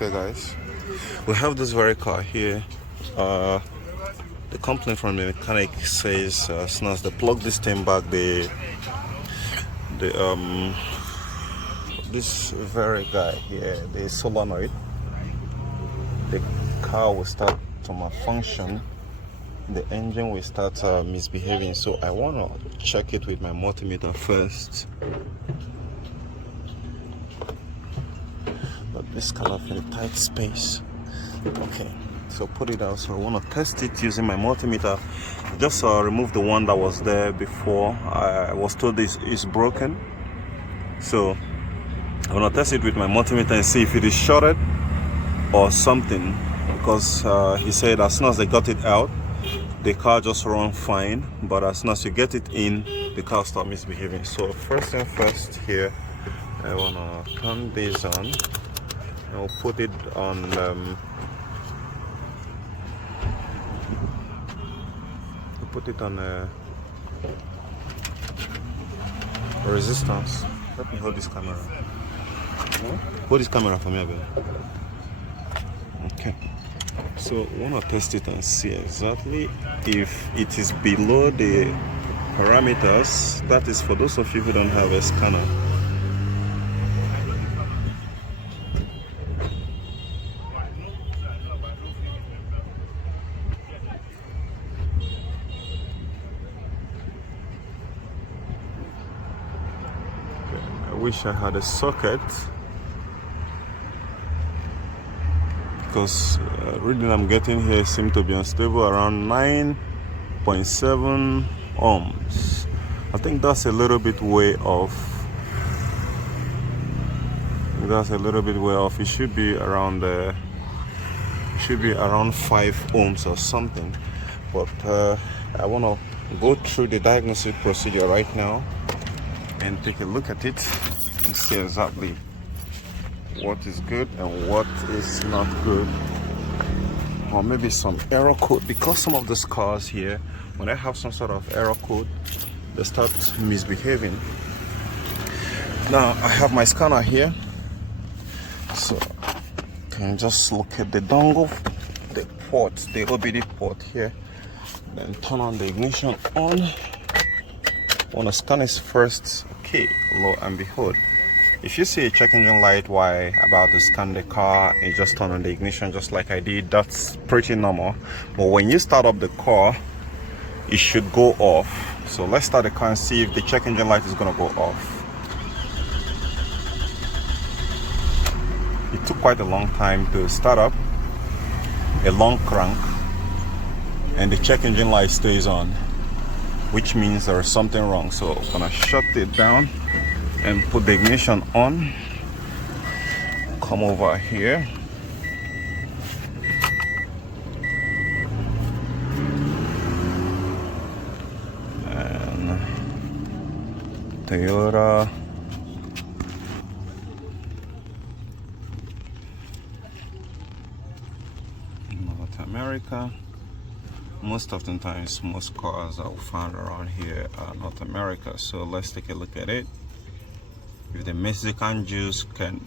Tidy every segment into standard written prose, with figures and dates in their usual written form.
Okay guys, we have this very car here. The complaint from the mechanic says as soon as they plug this thing back, the this very guy here, the solenoid, the car will start to malfunction, the engine will start misbehaving. So I want to check it with my multimeter first. But this kind of in a tight space. Okay, so put it out. So I want to test it using my multimeter. Just remove the one that was there before. I was told this is broken, so I want to test it with my multimeter and see if it is shorted or something, because he said as soon as they got it out, the car just run fine, but as soon as you get it in, the car start misbehaving. So first thing first here, I want to turn this on. I'll put it on resistance. Let me hold this camera. Hold this camera for me, baby. Okay. So I want to test it and see exactly if it is below the parameters. That is for those of you who don't have a scanner. I wish I had a socket, because reading I'm getting here seems to be unstable around 9.7 ohms. I think that's a little bit way off. That's a little bit way off. It should be around 5 ohms or something. But I want to go through the diagnostic procedure right now and take a look at it and see exactly what is good and what is not good, or maybe some error code, because some of these cars here, when I have some sort of error code, they start misbehaving. Now I have my scanner here, so I can just look at the dongle, the port, the OBD port here, then turn on the ignition on. I want to scan it first. Okay, lo and behold, if you see a check engine light while about to scan the car, and just turn on the ignition just like I did, that's pretty normal. But when you start up the car, it should go off. So let's start the car and see if the check engine light is going to go off. It took quite a long time to start up, a long crank, and the check engine light stays on, which means there is something wrong. So I'm going to shut it down and put the ignition on. Come over here, and Toyota North America. Most oftentimes, most cars that we found around here are North America. So let's take a look at it. If the Mexican Jews can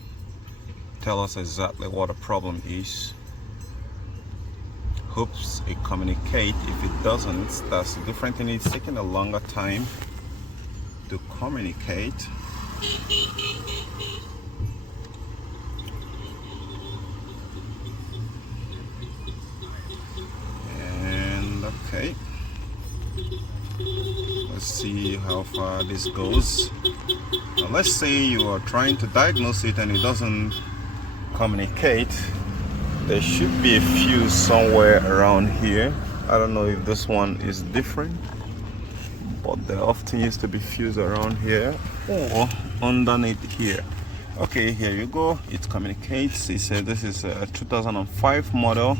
tell us exactly what the problem is, hopes it communicate. If it doesn't, that's a different thing. It's taking a longer time to communicate. And okay, let's see how far this goes. Now let's say you are trying to diagnose it and it doesn't communicate. There should be a fuse somewhere around here. I don't know if this one is different, but there often used to be fuse around here or underneath here. Okay, here you go. It communicates. It says this is a 2005 model.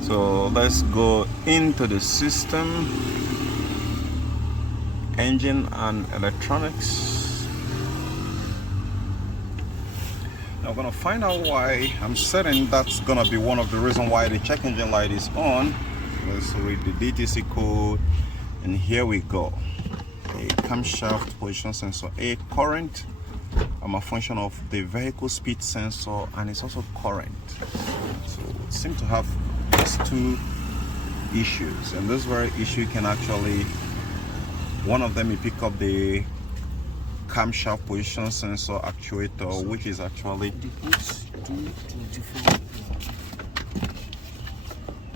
So let's go into the system, engine and electronics. Now we're gonna find out why. I'm certain that's gonna be one of the reasons why the check engine light is on. Let's read the DTC code, and here we go. A camshaft position sensor, a current a function of the vehicle speed sensor, and it's also current. So it seems to have these two issues, and this very issue can actually, one of them, you pick up the camshaft position sensor actuator, which is actually the put 224.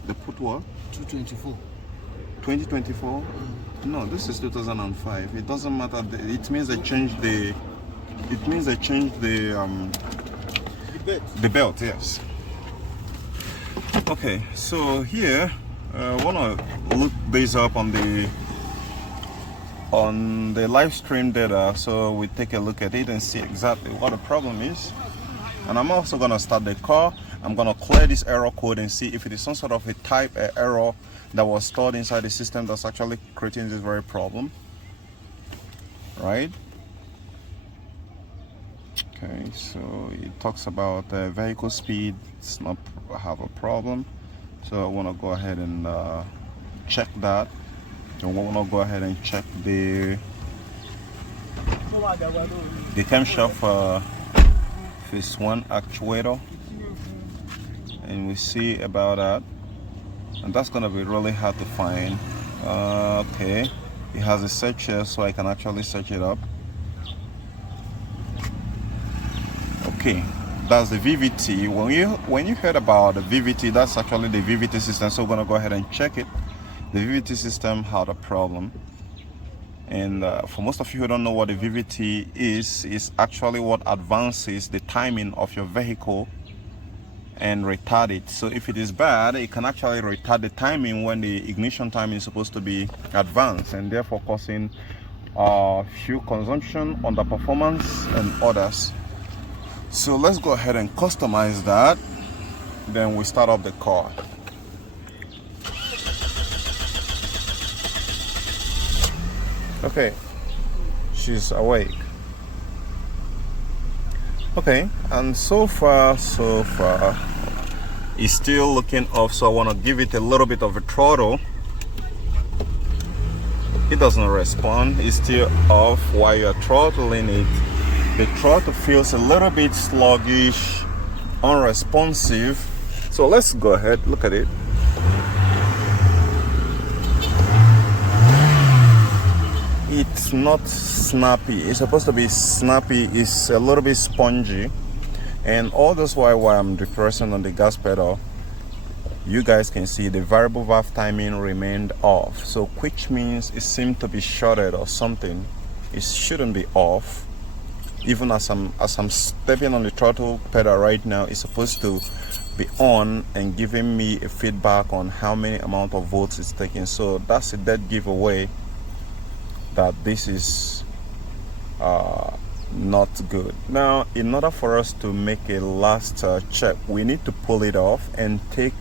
the put what? 224. 2024? No, this is 2005. It doesn't matter. It means they changed the. It means they changed the belt. The belt, yes. Okay, so here I wanna look this up on the live stream data, so we take a look at it and see exactly what the problem is. And I'm also gonna start the car. I'm gonna clear this error code and see if it is some sort of a type error that was stored inside the system that's actually creating this very problem, right? Okay, so it talks about vehicle speed. It's not have a problem, so I want to go ahead and check that. And we want to go ahead and check the camshaft phase 1 actuator, and we see about that. And that's gonna be really hard to find. Okay, it has a search here, so I can actually search it up. Okay, that's the VVT. When you heard about the VVT, that's actually the VVT system. So we're gonna go ahead and check it. The VVT system had a problem, and for most of you who don't know what the VVT is actually what advances the timing of your vehicle and retard it. So if it is bad, it can actually retard the timing when the ignition time is supposed to be advanced, and therefore causing fuel consumption, underperformance, and others. So let's go ahead and customize that. Then we start up the car. Okay, she's awake. Okay, and so far it's still looking off, so I want to give it a little bit of a throttle. It doesn't respond. It's still off. While you're throttling it, the throttle feels a little bit sluggish, unresponsive. So let's go ahead, look at it. It's not snappy. It's supposed to be snappy. It's a little bit spongy, and all this while I'm depressing on the gas pedal, you guys can see the variable valve timing remained off, so which means it seemed to be shorted or something. It shouldn't be off. Even as I'm stepping on the throttle pedal right now, it's supposed to be on and giving me a feedback on how many amount of volts it's taking. So that's a dead giveaway that this is not good. Now, in order for us to make a last check, we need to pull it off and take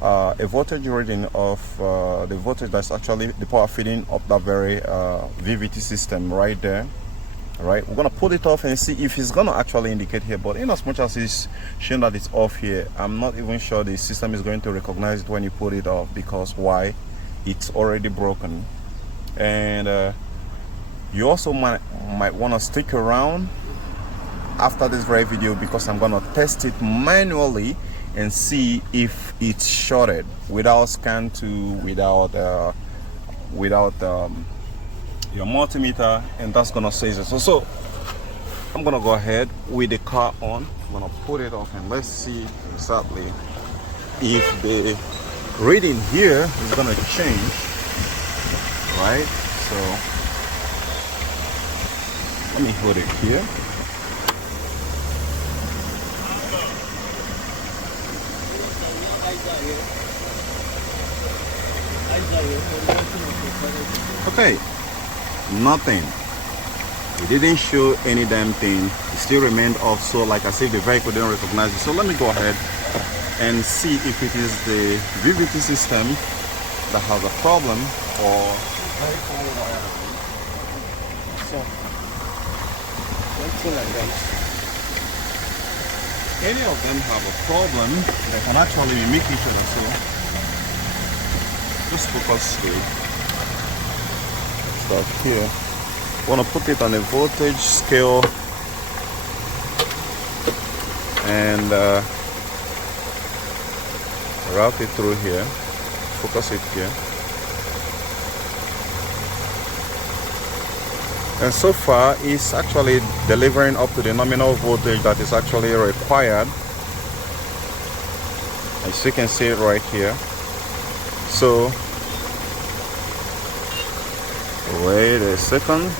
a voltage reading of the voltage that's actually the power feeding of that very VVT system right there. Right, we're gonna pull it off and see if it's gonna actually indicate here. But in as much as it's showing that it's off here, I'm not even sure the system is going to recognize it when you put it off, because why? It's already broken. And you also might want to stick around after this very video, because I'm gonna test it manually and see if it's shorted without scan to without your multimeter, and that's gonna say it. So I'm gonna go ahead with the car on. I'm gonna put it off and let's see exactly if the reading here is gonna change. Right, so let me hold it here. Okay, nothing. It didn't show any damn thing. It still remained off, so like I said, the vehicle didn't recognize it. So let me go ahead and see if it is the VVT system that has a problem, or so something like that. Any of them have a problem, they can actually mimic each other. So just focus straight. Start here. Want to put it on a voltage scale and route it through here, focus it here. And so far it's actually delivering up to the nominal voltage that is actually required, as you can see it right here. So wait a second,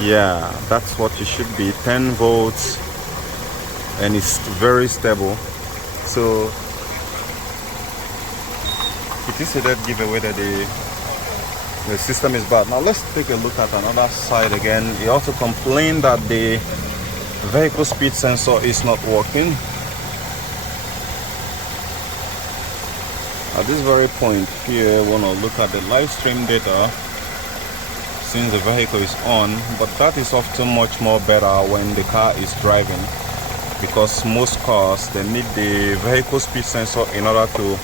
yeah, that's what it should be, 10 volts, and it's very stable. So it is a dead giveaway that the system is bad. Now let's take a look at another side again. He also complained that the vehicle speed sensor is not working. At this very point here, we want to look at the live stream data since the vehicle is on, but that is often much more better when the car is driving, because most cars, they need the vehicle speed sensor in order to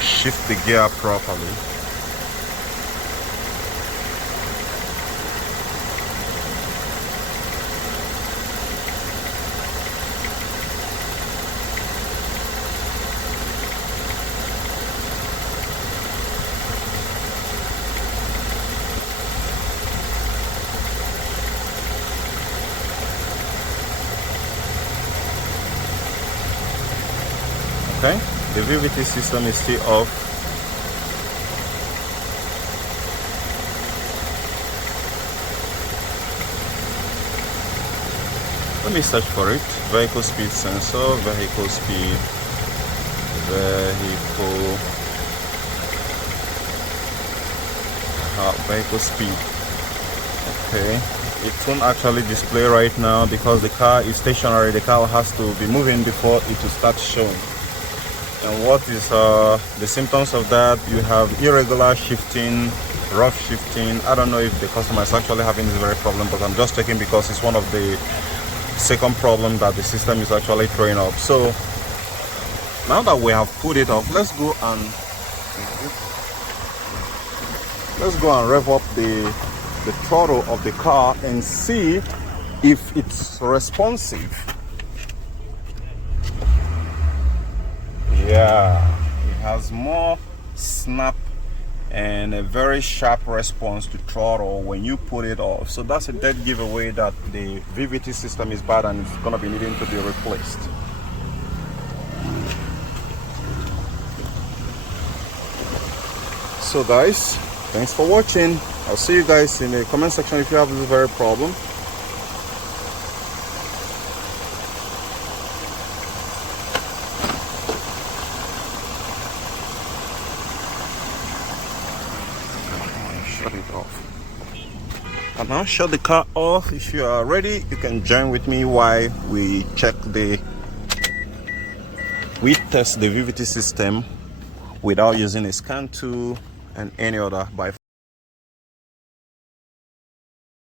shift the gear properly. Okay, the VVT system is still off. Let me search for it. Vehicle speed sensor, vehicle speed, vehicle speed. Okay, it won't actually display right now because the car is stationary. The car has to be moving before it will start showing. And what is the symptoms of that? You have irregular shifting, rough shifting. I don't know if the customer is actually having this very problem, but I'm just checking because it's one of the second problem that the system is actually throwing up. So now that we have put it off, let's go and rev up the throttle of the car and see if it's responsive. Yeah, it has more snap and a very sharp response to throttle when you put it off. So that's a dead giveaway that the VVT system is bad and it's gonna be needing to be replaced. So guys, thanks for watching. I'll see you guys in the comment section if you have this very problem. Shut it off. And now shut the car off. If you are ready, you can join with me while we test the VVT system without using a scan tool and any other by